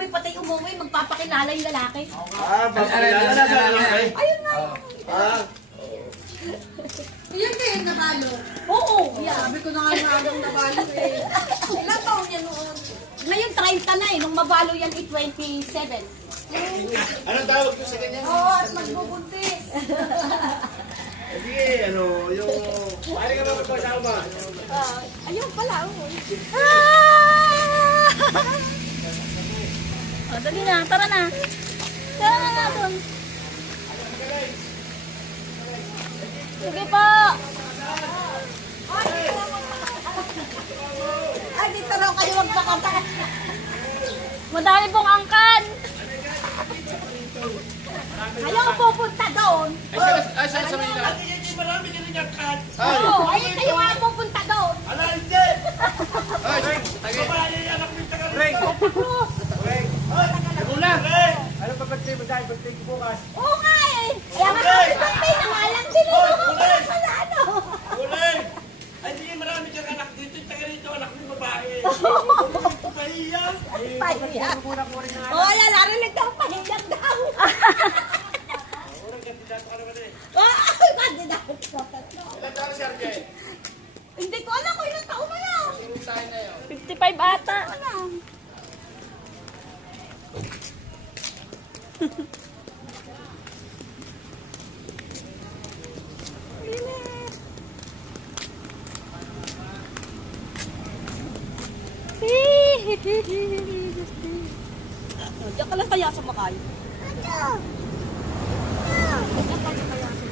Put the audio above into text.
kami patay umuwi, magpapakilala yung lalaki. Papakilala na sa lalaki. Ayun nga. Yan ba yung nabalo? Oo, yan. Sabi ko na nga maagang nabalo eh. Ilang taon niya noon? Ngayon 30 na eh, nung mabalo yan 27. Anong tawag ko sa kanya? Oo, at magbubuntis. Hindi yung... Pwede ka ba magpasama? Ayun pala, oo. Dali na, tara na. Tara na natin. Sige po. Ay, dito raw kayo magpakanta. Madami pong angkan. Ayaw ko pupunta doon. Ay, saan sa Manila? Marami ka rin yung kat. Oo, ayun kayo nga pupunta doon. Ala, hindi! Ay, tagay. Babae, anak mo yung taga rito. Nagula! Ano pa birthday mo dahil? Birthday ko bukas. Oo nga eh. Kaya nga happy birthday na nga lang din eh. Ano? Uli! Ay, hindi marami kang anak dito. Yung taga rito, anak mo yung babae. Pahiya. Pahiya. Oo, wala, narinig daw pahiyak daw. Urang kandidato ka naman eh. Oo, kandidato. Ilan taon si RJ? Hindi ko alam kung ilang taon na yan. Sinong tayo na yun? 55 ata. Ano? Diyan ka lang kaya sa Makay. Diyan ka lang kaya sa